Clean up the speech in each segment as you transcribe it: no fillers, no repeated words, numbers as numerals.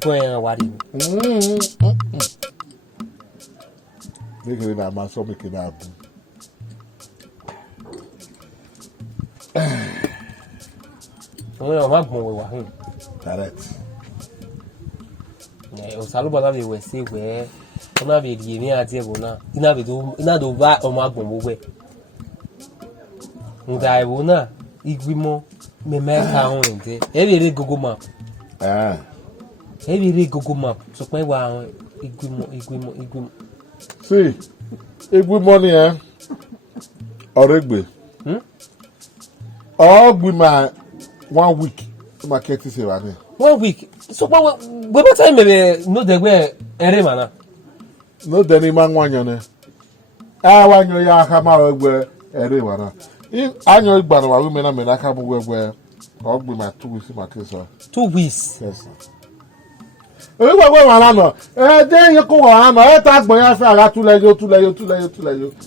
going and what you. Making that man so making that. Oh, my boy, we were. Correct. Yeah, Salubana we were say where. Ona be di ni ati ebona ina be do ina do ba o ma gbon gbogbo nda ebona igbimo me ka ho nte e be re Google map e be re Google map so pe wa igbimo see igbimo ni oregbe ogbima 1 week market is wa ni 1 week so we time be no de we ere mana no deni manwanyo ne wanyo ya aka ma egbe ere wana anyo igba na wa me na aka bu egbe ogbe ma 2 weeks ma kesa 2 weeks yes e gba gbe wana no de yin ko wa na ta gbon ya fe ara tuleyo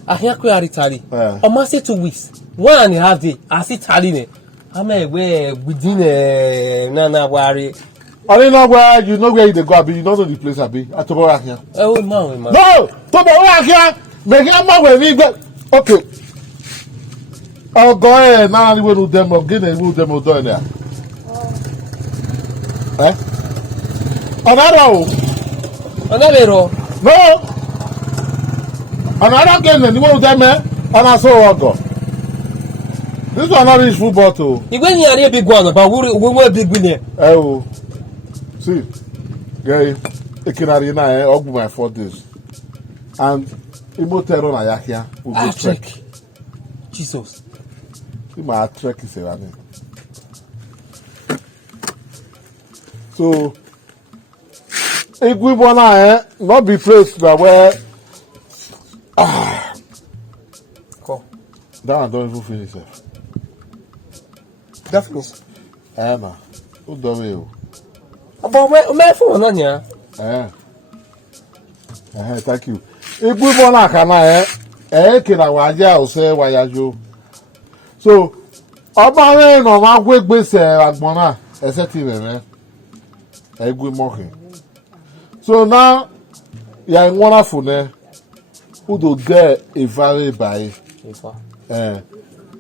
ahia ko ari tali o ma say 2 weeks 1.5 day asi tali ne ama egbe within na wari. I don't know where you know where they go, abi you don't know the place, abi. Atobora here. Oh man. No, Tobora here. Make him when we go. Okay. Oh, go ahead. Now we will them again and move them down there. Eh? Another. No. Another game and you will them and I saw go. This one not reach football too. You when you are a big one, but we were big winner. Oh. See, guy, Ekinari na ogbu my 4 days. And Imotero na yakia will go trek. Jesus. See my trek is a so if we wanna not be placed that where Cool. That one don't even finish it. Definitely. Man. Who do you? But my phone on here. Thank you. If we wanna kana kina waja o se wayajo. So oba re no ma gwe gbese agbon na ese ti re egwe mokin. So now ya in wonderful ne who do there a vary by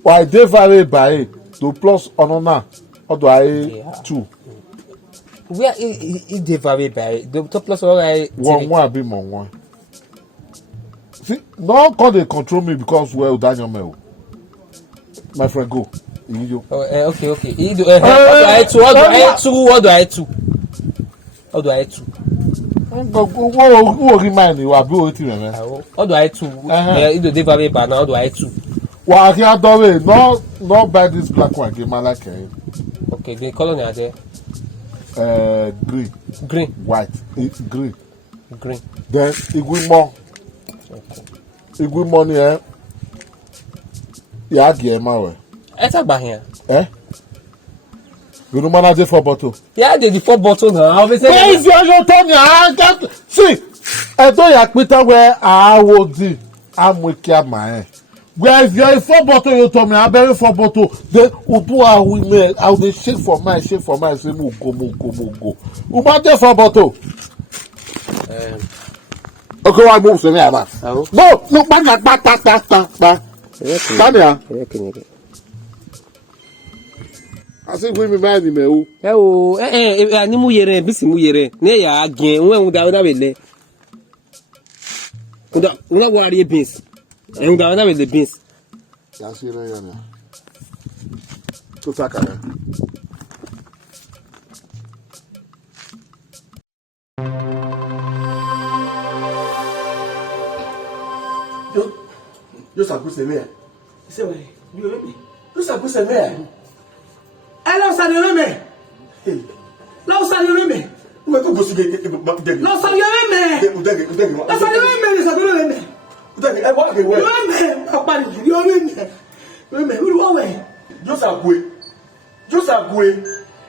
why they vary by to plus onona odo I 2 where is the vary by the top plus all I one be more one. See, no call they control me because well Daniel Mel. My friend go. Okay. You do what do I do? Who remind you abi o ti me. How do I do? You do the vary by now do I do? Well, I can't do it. No buy this black one again, man like it. Okay, the color is there. Green. White. It's green. Then it will more. Okay. It will money yeah, get my way. It's a here. You know manage 4 bottle. Yeah, the 4 bottle now. Obviously. If you tell me, I can't see. I don't like Peter where I would do. I'm with my where if you're 4 bottle, you told me I bury 4 bottle. Then I will shake for my say go. Who bought 4 bottle? Okay, I move to there. No, back. Tanya. I say we mind me o. Ani mu yere bisi mu yere. Ne ya agin won da wele. Una wari beans. Da wele beans. Ya see na ya na. To saka na. Yo sa kuse me. Se we, you hear me? Yo sa kuse me. Ela sa de me. La sa de me. O ko bosu ge la sa de me. La sa de me sa de me. Udagi e wa ge we. Me papa ni yo me. Who do we? Yo sa gwe.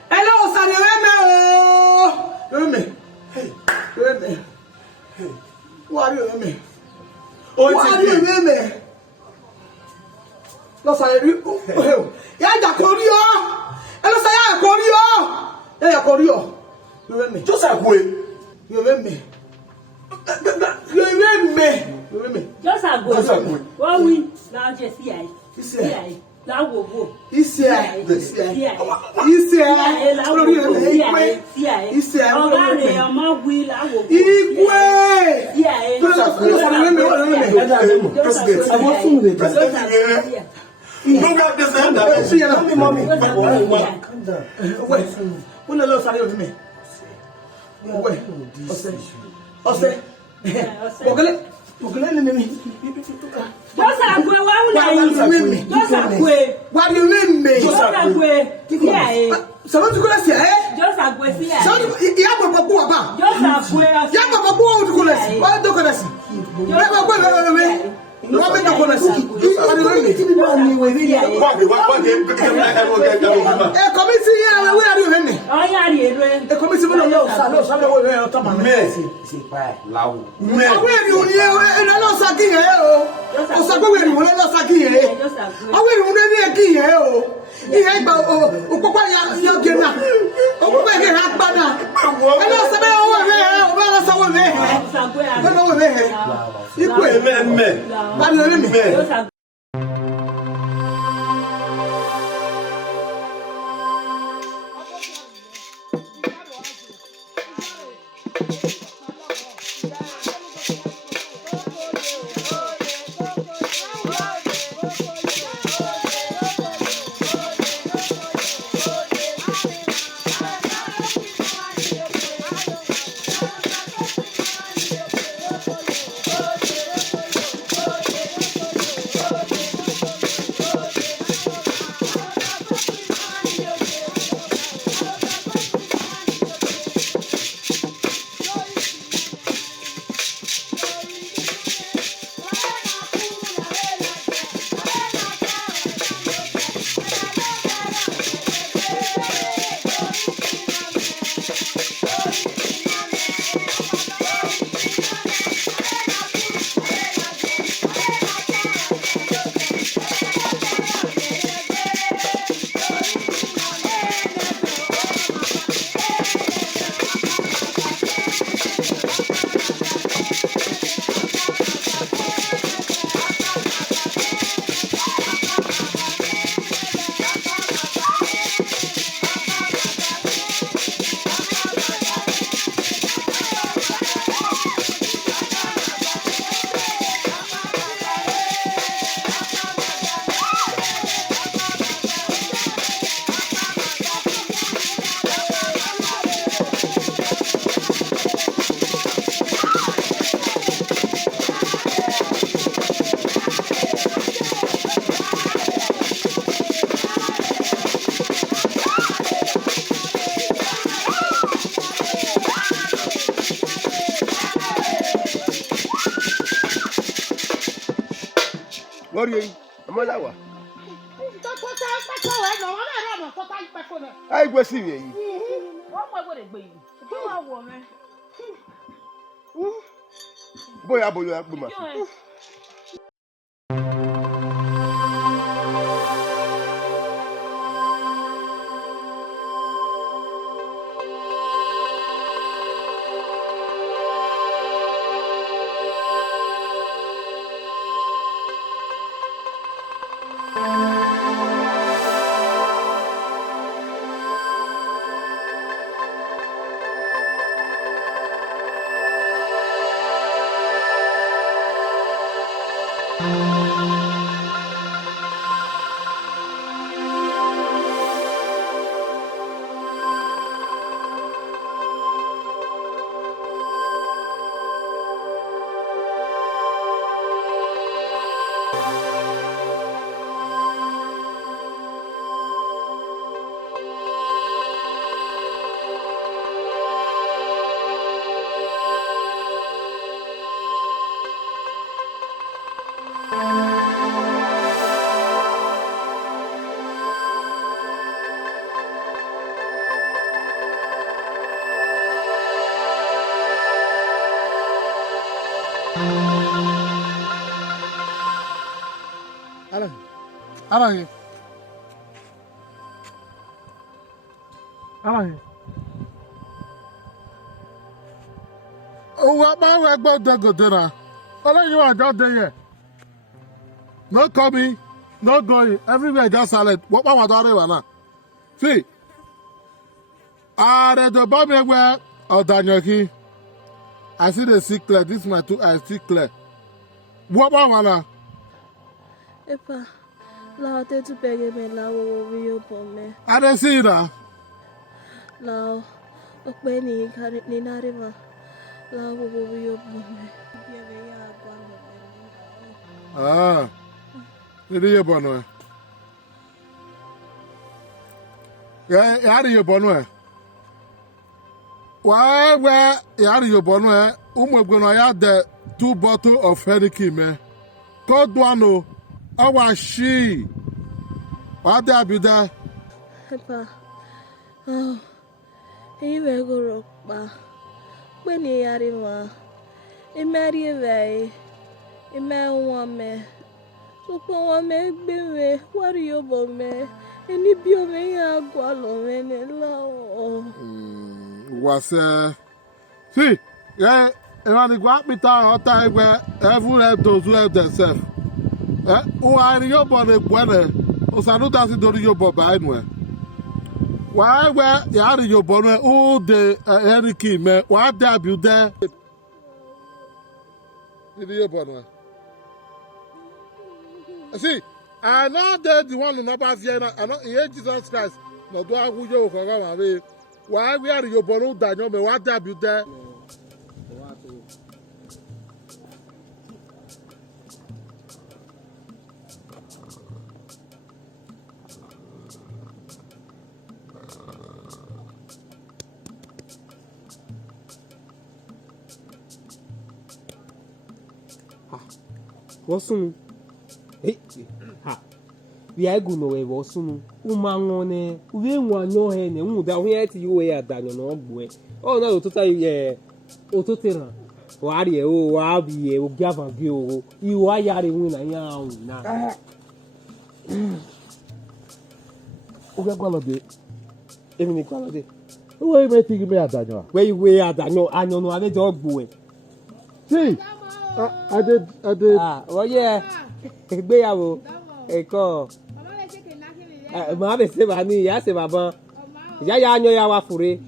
Ela sa de me o. Me. Hey. What are you me? What are you me? Lo sa ri ya ja kori o. E lo sa ya kori o. Ya kori o. Just agwe. You me. Just agwe. What we now just see. See. Now go. Isi ai. Just agwe, what do you mean? Just agwe. Someone to go see, eh? Just agwe, see. What are you? I'm not that. I go see you. Boy, I boy, you boy. Alahi. Alahi. What my way about the good dinner? All you are just there. No coming, no going. Everywhere just silent. What my daughter wanna? See. The bomb where or Daniel. I see the sick clear. This is my 2 eyes see clear. What my wanna? Epa, la te tu pege me la wo yo me. I don't see that. La okpe ni kare ni na river. La wo yo me. Bia be ya gwa me. Ah. Did you born? Yeah, how do you born? Why, where are you born? Gonna have the 2 bottles of Henneken, man. God one, our she. What there be there? Epa. Oh. He will go rock ba. When he are in ma. He marry away. He may want me. So come on, make me. What are you about me? And if you may have gone on and low. Was see, yeah, and when the guap me down, time where everyone have those who have themselves. Who are your body, whether, or Sanu doesn't do your body anywhere. Why, where you are your body, oh, the Henneken, man, what there you there? Did you body? See, I know that the one who never fear, I know, here Jesus Christ, no, do I who you for away. Why we are your bonu Daniel me what there you there? What's soon? Hey, ha. We are going away, was soon. Umangone, we want no hen, and down here to you at Daniel. Oh, no, to tell you, Ototera. Why, oh, I'll be a Gavin Gio. You are yarding when I am now. Okay, quality. Even quality. Who may think me at Daniel? Where you were at Daniel, I don't know how the dog boy. See, I did. Ah, well, yeah. Gbéyàwó ẹ̀kọ́ màá bẹ̀ ṣe bàá ní ìyá ṣe bàbá ìyá yà á yan ya wa fure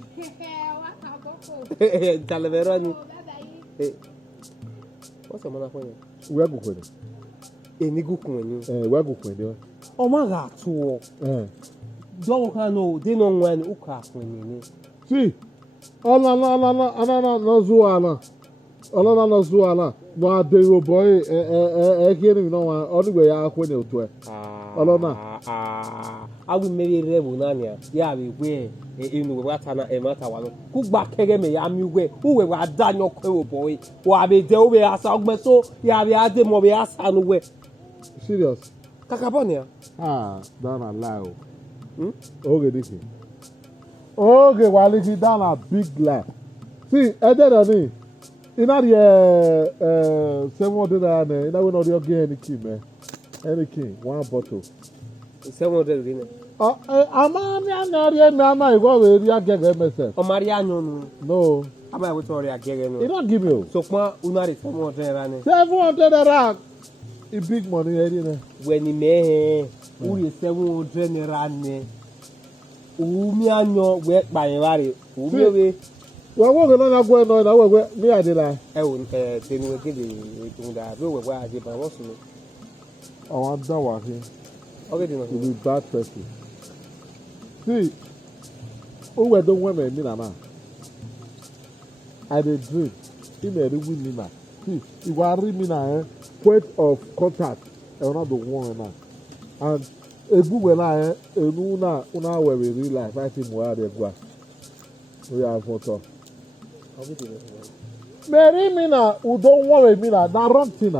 ìtàlẹ̀bẹ̀rọ ni wọ́n sọ mọ́nà fún yẹn. Where go kwenye? Èmi gùnkùn ẹ̀yìn. Where go kwenye? Ọmọ àgà àtúwọ̀ dọ́wọ́ kan náà òde náà wọn ni ó kà fún ẹ̀yìn ni. See, no zuana. No zuana. No, they were boy, hearing no one, only way I went to it. I will marry Rebel Nania. Yeah, we wear in Watana and Matawan. Who back again me, I'm you way, who were done your co boy, who have been there over as Ogma so, yeah, we had them over us and way. Serious? Cacaponia. Ah, don't allow. Okay, Dicky. Okay, while it's done a big lie. See, I did a thing. In the 700 in that one of your game, any king, 1 bottle. 700 in it. I'm not going to get myself. Oh, Mariano. No. How about with Toria Gagano? You don't give me. So, Unari 700. 700 around. It's big money, eh? When he may, who is 700 run. Umiano wet by Mari. Umi. Well, we're going on. I will me. I did. I won't tell you that. We were I did. I was. Oh, I'm done working. Okay, to be bad person. See, who were the women, Minama? I did drink. He made a women. See, you are reading point of contact. Another one. And a woman, una where we real life. I think we are there. We are photo. Mary Mina, who don't worry, Mina, that wrong thing.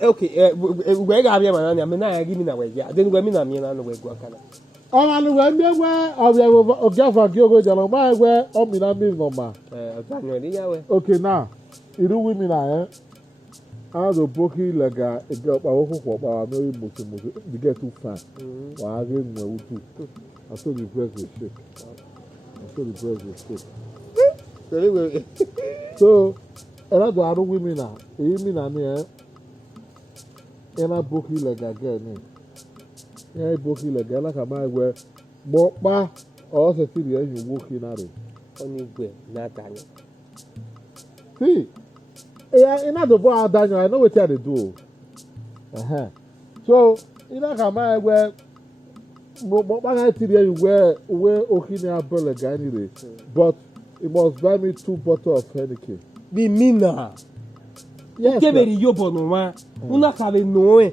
Okay, where are you? I mean, I give me away. Yeah, then women are me and away. Oh, and when they were, I will give a Giogo Jaloma, where all Mina means no man. Okay, now, you do women, I the bookie like a girl, I know you get too far. Well, I gave me a I saw the breast with shit. I saw the breast with shit. So, and I go out of women now. You mean I mean, and I book you like again. Yeah, I book you like I like a man where, but also see the you walking at it. Only way, not Daniel. See, yeah, in other words, Daniel, I know what they do. So, you know, come on, where, but I see you where Okina Bella Ganny, but it must buy me 2 bottles of Henneken. Be mina. Yes, Give it your bonoma. Una have no,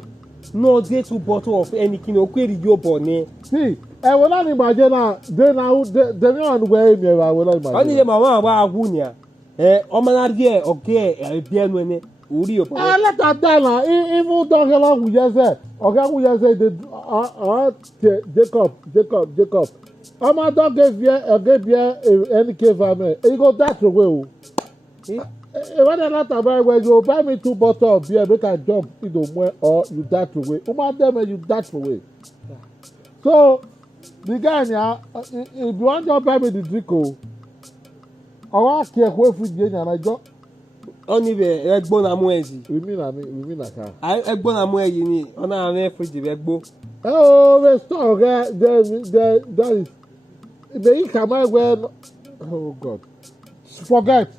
no, get 2 bottles of anything, or query your bonnet. see, I will not imagine now, then I would, then on where me, I will not imagine. Only my one, Wunia. Omanadie, okay, a bien when it. Let that down. Even talk along with yourself. Okay, we just say Jacob. I'm not going to give you any cave. You go that way. When I not about where you buy me 2 bottles of beer, make a jump in the way or you that away. You that away. So, the guy now, if you want to buy me the drink, I want to care where food and I just. Only the Egbo Namuezi. We mean a car. I Egbo Namuezi, on our referee, Egbo. Oh, the store, that is. They come out where. Oh, God. Forget.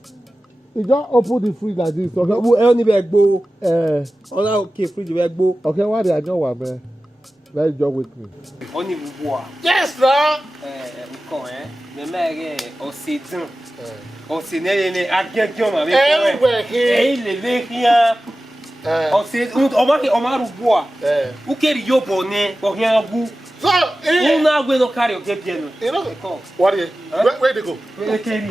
You just open the fridge like this. Okay, Only Egbo. On our okay, fridge, Egbo. Okay, what I know, what man. Let's just with me. Only Bois. Yes, sir. Le maire, au sédon. On s'est né à quelqu'un avec il est rien. On s'est on m'a bois. Ou quel yo bonnet pour rien goût. So, on a vu nos carrés bien bien. You know what is where they go?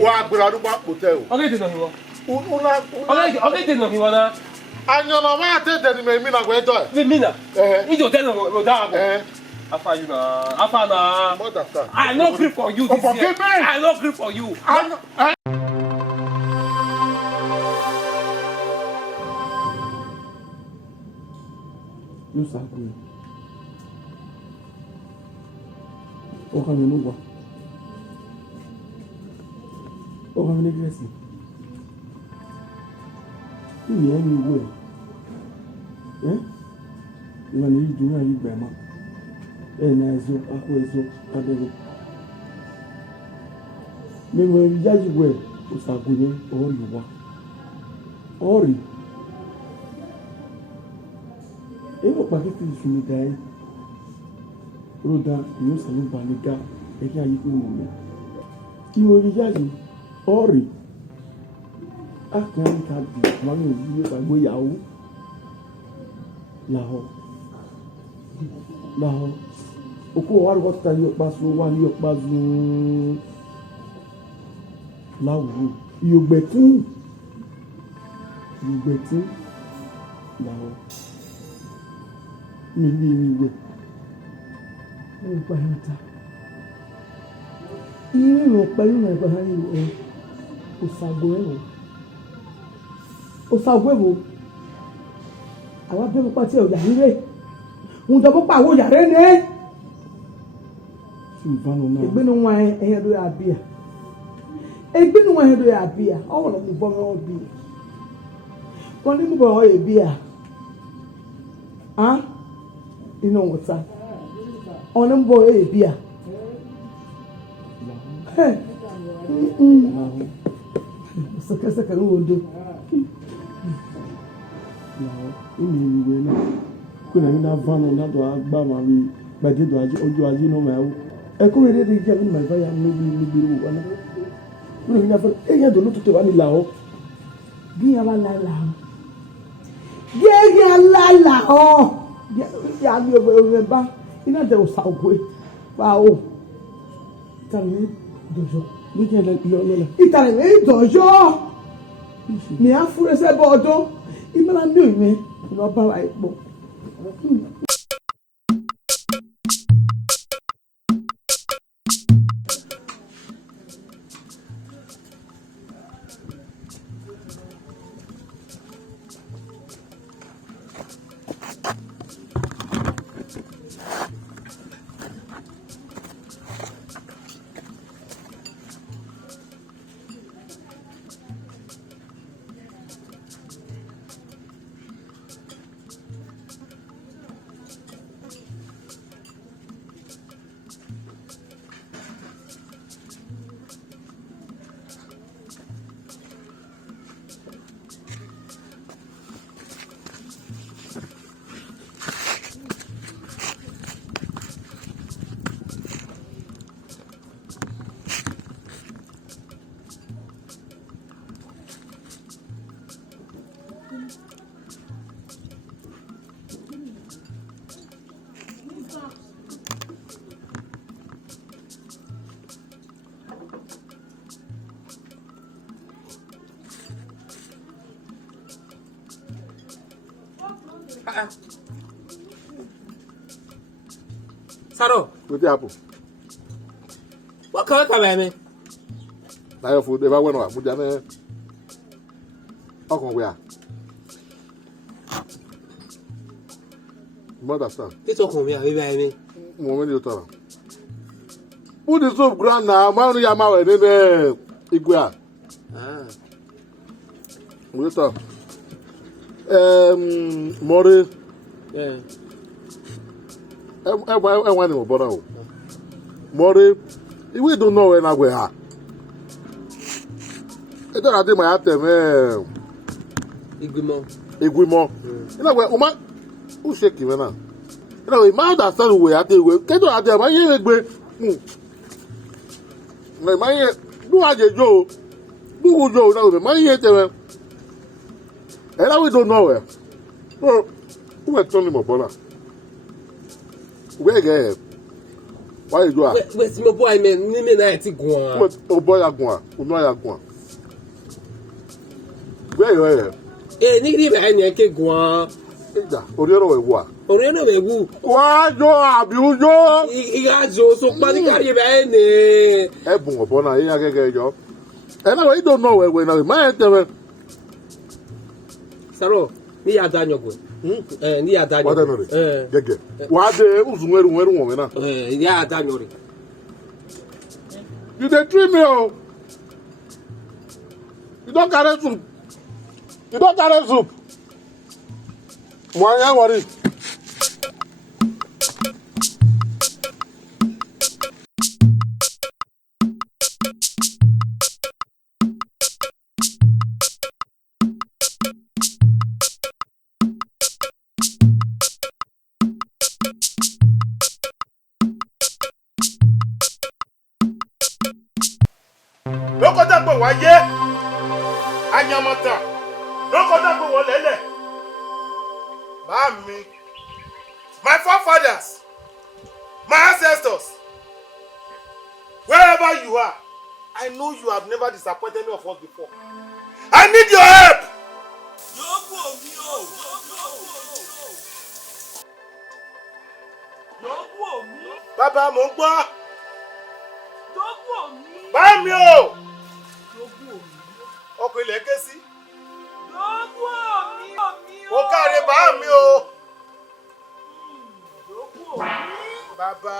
Wa gbara du hotel. Okay, they know. Okay, they know na. Anyo no ma te de me na go enjoy. We mina. You tell no da. Afa you na. Afa na. I no grip for you this year. I no grip for you. Nous savons. Aucun de nous voit. Aucun de nous ici. Il y a une voix. Hein? Il va nous dire un livre. Et nazo, à quoi ils sont avec eux. Mais moi, il y a du voix. Au Sagoné, au Riwa. Au Riwa. Et vous parlez que je suis médaillé. Roda, nous sommes dans les gars et qui a eu une moment. Qui me regarde, Ori. A quand il a dit, maman, vous voulez pas go yahoo. Là-haut. Au cours, on va voir yo passe, yo passe. Là-haut. Yo betu. Là-haut. Miliwe. Oh, Pahanta. Iwe me pẹ̀lú me Pahani Osagwewo. Àwa be mo pa ti o ya ire. Un jo mo pa wo ya re ne. Silvano na. Egbe no wan ehdo ya bia. O wona mo bo me obi. Kon ni mo bo o e bia. Ah? Ino wota. Ono mbo e bia. Saka no odo. Imi we na. Kuna mi na vano na do agba ma bi gbade do aje ojo aje no ma wo. E ko we de je mi ma fa ya mi bi wo na. Kuna mi na fa e ya do no tutu wa ni la o. Bi ya wa la la. Ye ya la o. Ya mi o ba ina de o sa ogwe ba o tani dojo ni ke lo itale me dojo mi afure se bodo imana mi o me no ba wa ipo. Saro. What happen? What color come me? Now your food never went on. Mujane. How come we are? You understand? It's okay, me. Moment you tell. Put the soup ground now. Man, you are my name. UGUE. We talk. Mori. Yeah. When you born Mori, we don't know when I go here. I don't have my item. Iguimo. You know where who shake him now? You know, my understand where I take. Get to have my year. My year. Do I just go? Do go now? My year. And we don't know where. So, who are telling me about? Where again? Why you do that? Where's my boy, man? Me na eti gwan. But oh boy, gwan. Where you are? Ni be anya ke gwan. Ida, oriero we wa. Oriero we wu. Wa jo abi ujo. Iga jo so pa ni carry be ni. Ebun obo na yin agege jo. And now you don't know where now. My enter. Saro, ni ya danyo go. Ni ya danyo. What no re? Gege. Wa de uzunweru won na. Ya danyo re. You dey treat me oh. You don't carry soup. Why you worry? Lóko dàgbò wáyé anyamata lóko dàgbò wọlélẹ̀ bá mi my forefathers my ancestors wherever you are I know you have never disappointed any of us before I need your help. Bàbá mo ń gbọ́. Bá mi o. Ọkọ̀ ilẹ̀ ké sí. Ó káre bá mi o. Bàbá.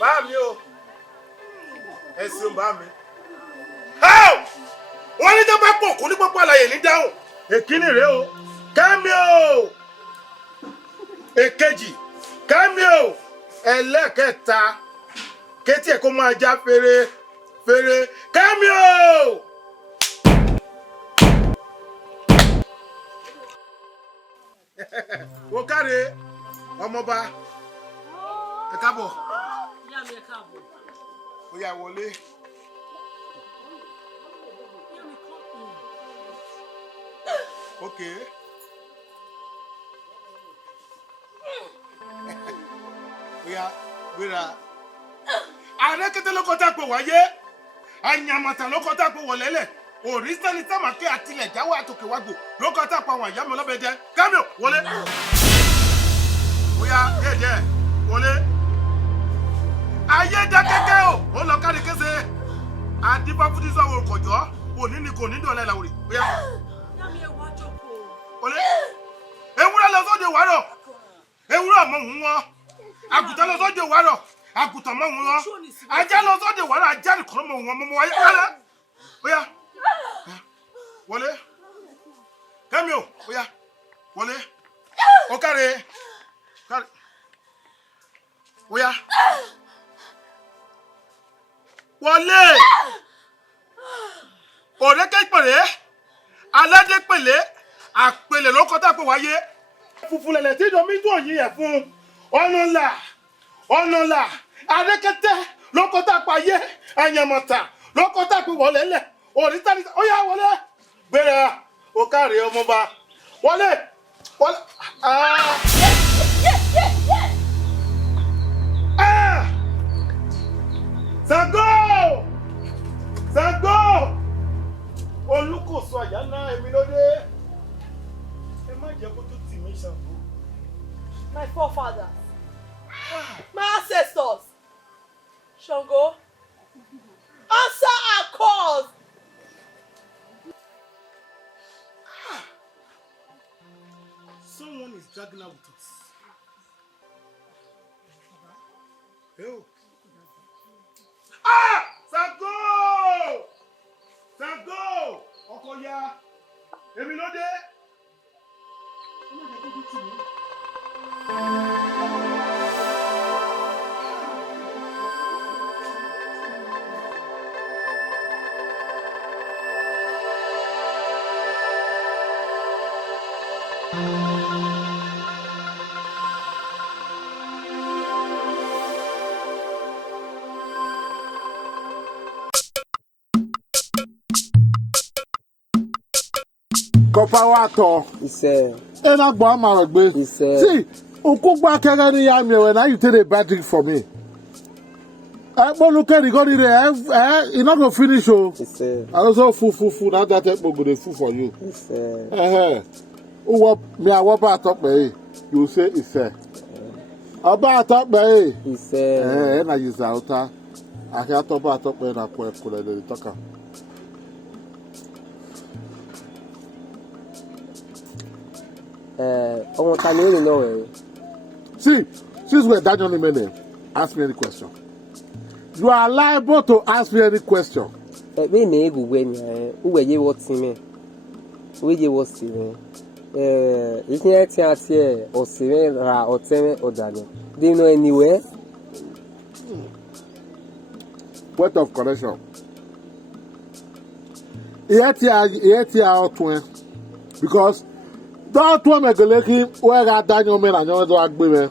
Bá mi o. Ẹ ṣeun bá mi. Wọ́n ní tó bá pọ̀ kú ní pọ́pọ́ àlàyé ní dáhùn. Èkíní rèé o. Kámi o. Èkejì. Kámi o. Ẹlẹ́kẹta. Kétí ẹ̀ kó máa já fèrè. Kámi o. Ó káre ọmọba. Ẹ káàbọ̀. Ó yá wọlé. Okay. Ó yá gbéra. Àrékété ló kọjá pé wáyé. Àyàmàtà ló kọjá pé wọlélẹ̀. Òrìṣẹ́ni sámàkẹ́ àtìlẹ̀ jáwọ́ àtòkè wágbò ló kọjá pa àwọn àyàmọ̀ lọ́bẹ̀dẹ. Kámi ò wọlé. Ó yá díẹ̀díẹ̀ wọlé. Ayé dákẹ́kẹ́ o, ó lọ kárí kése. Àdìbá fún dísọ́ àwọn òkòjọ́, òní ni kò ní dọ̀lẹ́ làwòrì. Ó yá. Wọlé. Ewúrẹ́ lọ sóde wárọ̀. Ewúrẹ́ ọmọ òun wọn. Àgùntàn lọ sóde wárọ̀. Àgùntàn mọ òun wọn. Ajá lọ sóde wárọ̀. Ajá nìkan mọ òun wọn. Mọ wáyé. Ó yá. Wọlé. Kẹ́mi o, ó yá. Wọlé. Ó káre. Ó yá. Wọlé. Òrékè pèrè. Aládé pèlé. Àpèlè ló kọjá pé wáyé. Funfun lẹ̀lẹ̀ tí ìdọ̀mí dùn yìí ẹ̀ fún ọ̀nà ńlá. Onola, Adekete, Lokota Paye, Anyamata, Lokota Wole, Orita, Oya Wole, Bera, Okari Omoba, Wole, Wole, Sango! Sango! Olukoso Ayana, Emilode. My forefathers. My ancestors. Shango. Answer our calls. Someone is dragging out with us. Yo. Sango! Sango! Okoya! Emilode! Kopawato. Ise. Ena gba ma regbe. See, okugba kere ni ya mi when you take a bad drink for me. Look at the got it there. You not gonna finish oh. Ise. I also full. Now that go dey full for you. Ise. Who me I what about talk me? You say ise. About talk me. Ise. Na use outa. I can't talk about talk me na ko dey talk. Omo ta ni o know See, since we're done on minute, ask me any question. You are liable to ask me any question. We me egu we ni we ye what me. We ye what me. If you ati ati o se me ra o teme o dani. Do you know anywhere? Point of correction. Yeti out because that one megaleki where got Daniel men and you do agbe me.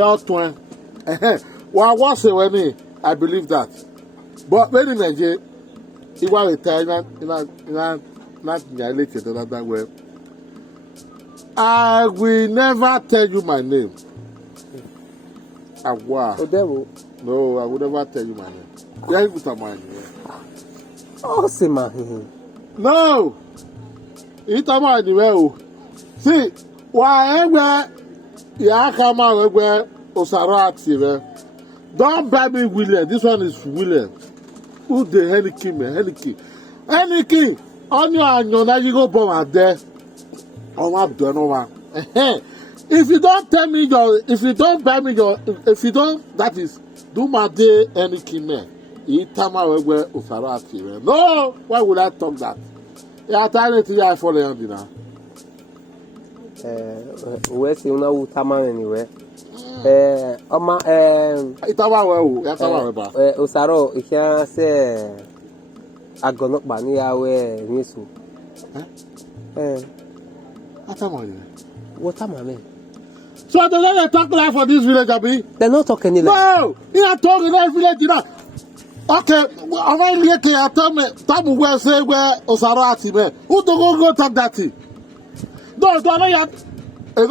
Out well, was it when I believe that. But when in Nigeria, it was a time not related another way. I will never tell you my name. Wow. O devil. No, I will never tell you my name. Yeah, put a mind. Oh, see ma. No. It's a mind anyway. See, why ya come out where Osarati. Don't buy me William. This one is William. Who the Helikin? Helikin. On your you go bomb there. Oh, I'm done over. If you don't tell me if you don't buy me if you don't, that is, do my day Helikin. Where Osarati. No, why would I talk that? Yeah, I to you for the end now. Where's you know Taman anywhere? Oma Itawa well, Yatawa ba. Osaro ikia se agonok ba ni yawe nisu. Atama. What am I? So they don't talk like for this village, Abi? They're not talking like. No, you are talking that village, you know. Okay, I'm only here to tell me where say where Osarati me. Who to go talk that thing? No, don't know yet. No,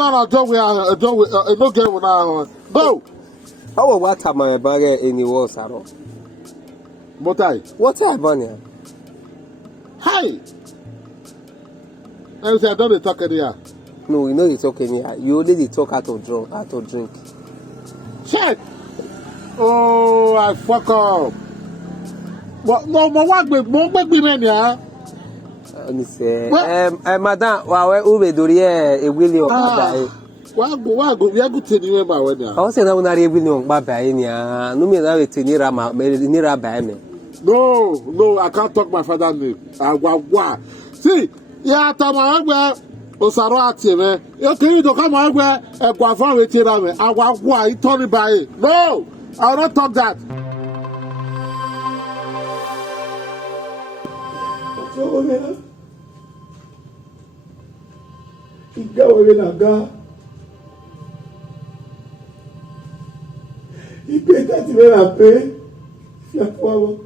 no get one now. Go. How what am I bag any was Saro? What am I? Hi. I say I don't talk here. No, you know you talking here. You only talk out of drink. Check. Oh, I fuck up. But no, what make me man here? Madam, ube dorie e William baba. Wa go we go teni we ba we na. I say na una re William baba ni a. No me na we teni rama ni raba me. No, I can't talk my father's name. Agwa. See, ya tama agba Osaro ati me. You can do come agba egwa fa we tira me. Agwa itori bae. No, I will not talk that. So man. Iga we na ga. Il peut t'attirer la paix. Il y a quoi avant?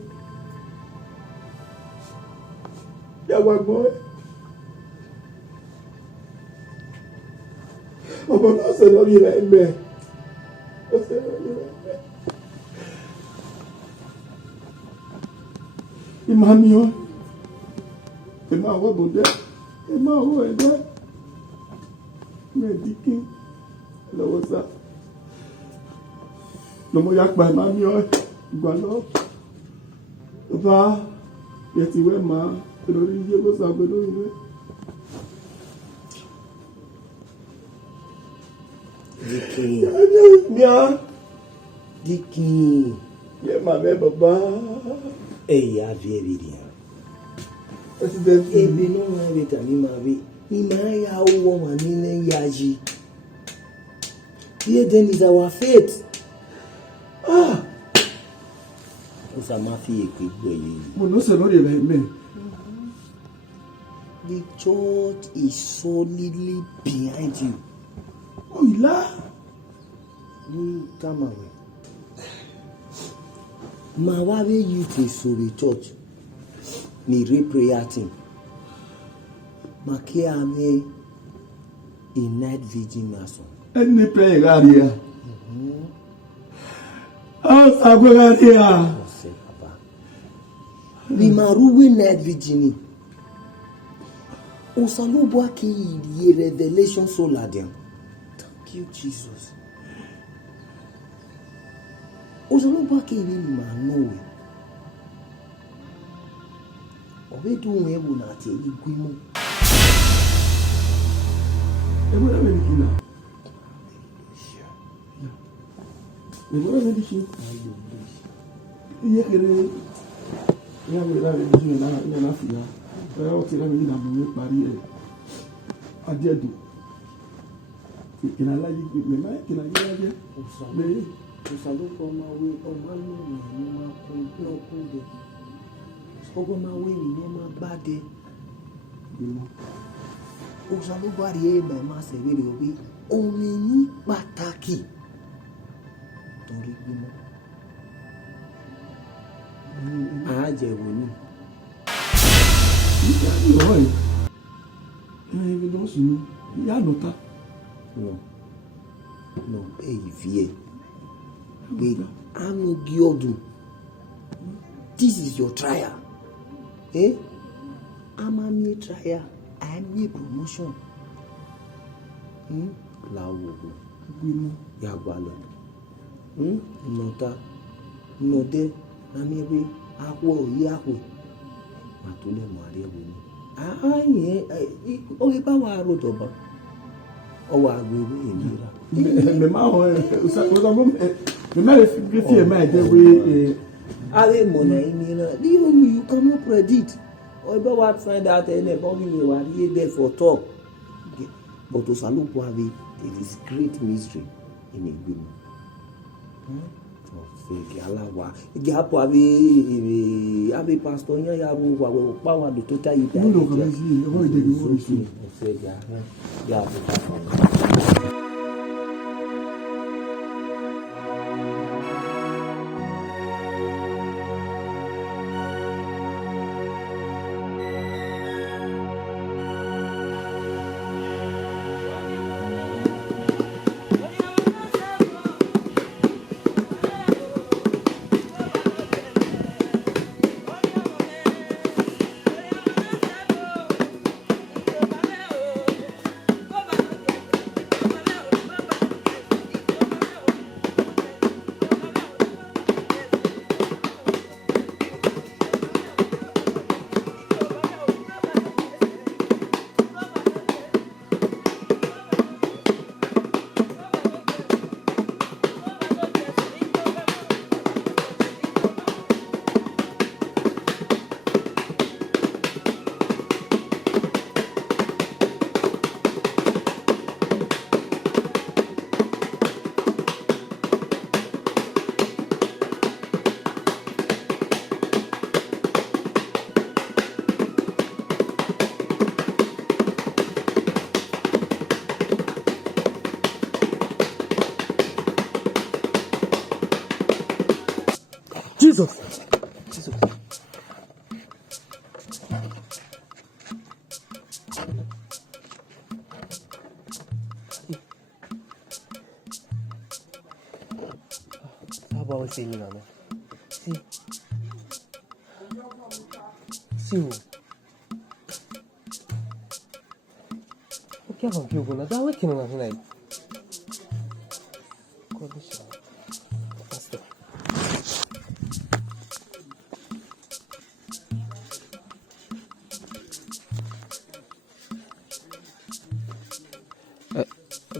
Il y a quoi bon? On va pas se donner la main. On se donne la main. Il m'a mis un. Il m'a rebondé. Il m'a rebondé. Il m'a dit que. Alors ça. Le mot yak ba m'a mis un. Voilà. Va. Il dit ouais ma. Il dit que ça va donner. Diki. Bien. Diki. Bien ma mère papa. Eh ya very bien. President. Ebe no na beta ni ma be. Ni ma ya wo ma ni ne yaji. Here then is our fate. Ah. Usa ma fi ekwe gboye. Mo no se no de la main. The church is solidly behind you. Oh, il a. Ni come away. Ma wa be you to so the church. Ni re prayer team. Ma ke ame a night vigil mason. Any prayer area. Ah, ça go area. Ose papa. Ni maruwe night vigil ni. Osalobo ki ye revelation so ladian. Thank you Jesus. Osalobo ki ni ma no. Obedu nwebu na te igwimu. Et voilà le kina. Et voilà le kina. Il y a que il y a là le kina na fia. Et on tire mi na mo pari e. Adiedu. Kina la yi me ma kina yi ya. Mais Osalobo ma we o ma no ni ma ko de. Ogo ma we ni no ma bade. Osalobo ari e ma se we ri obi. Omi ni pàtàkì. Torí gbimo. A je wo ni. il y a no oi. Eh, non sunu. Il y a nota. No. No, vie. Wait, I'm Giodun. This is your trial. Eh? I'm a trial. I'm a promotion. Lawogo. Yagwalo. Nota. Node. Namiwe. Akwo yakwe. Matule mwari ebuni. Oye ba wa rodoba. Owa agbewe emira. Mais ma le ma le fi ma de we Ave mona emira. You cannot predict. Oye ba wa find out any body we were here there for talk. But Osalobo ave there is great mystery in Igbo. Fake alawa. Igapo ave pastor yan ya ru wa we pa wa do total you die. no come see. O de go wo isi. Ya. Jesus. Jesus. How about we say now? See. See. Okay, I'm going to go. Working on tonight.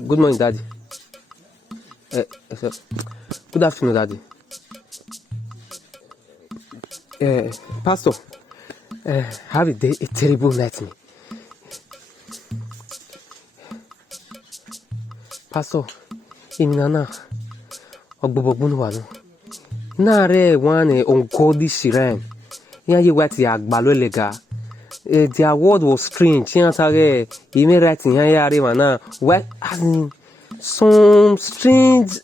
Good morning, Daddy. Good afternoon, Daddy. Pastor, have a terrible nightmare. Pastor, Iminana, Ogbogbonu Nare one ungodly shrine. Here you wait ya gbalolega. Their word was strange. He made writing here, what as in some strange.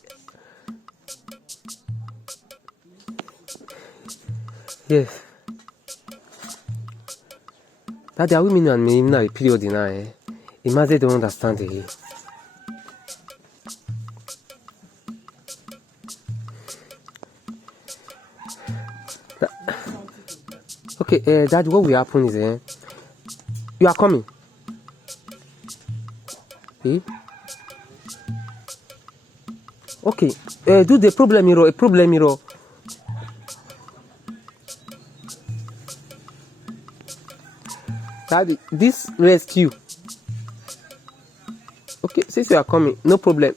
Yes. That there are women and men in a period in I. Imagine don't understand it. Okay, Dad, what will happen is you are coming. Eh? Okay, do the problem hero, a problem hero. Daddy, this rescue. Okay, since you are coming, no problem.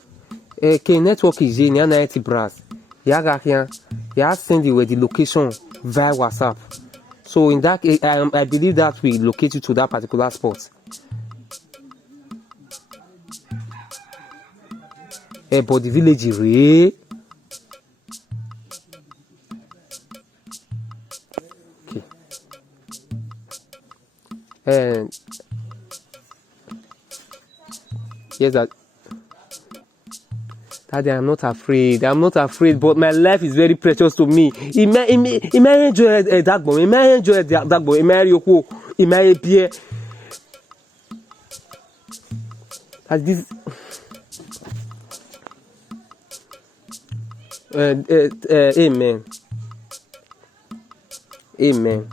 Okay, network is in 90 brass. Yaga here, you send you the location via WhatsApp. So in that case, I believe that we locate you to that particular spot. But the village is real. Okay. And yes, Daddy, I'm not afraid. I'm not afraid, but my life is very precious to me. He may enjoy that boy. He may enjoy that boy. He may yoko. He may appear. As this. Amen. Amen.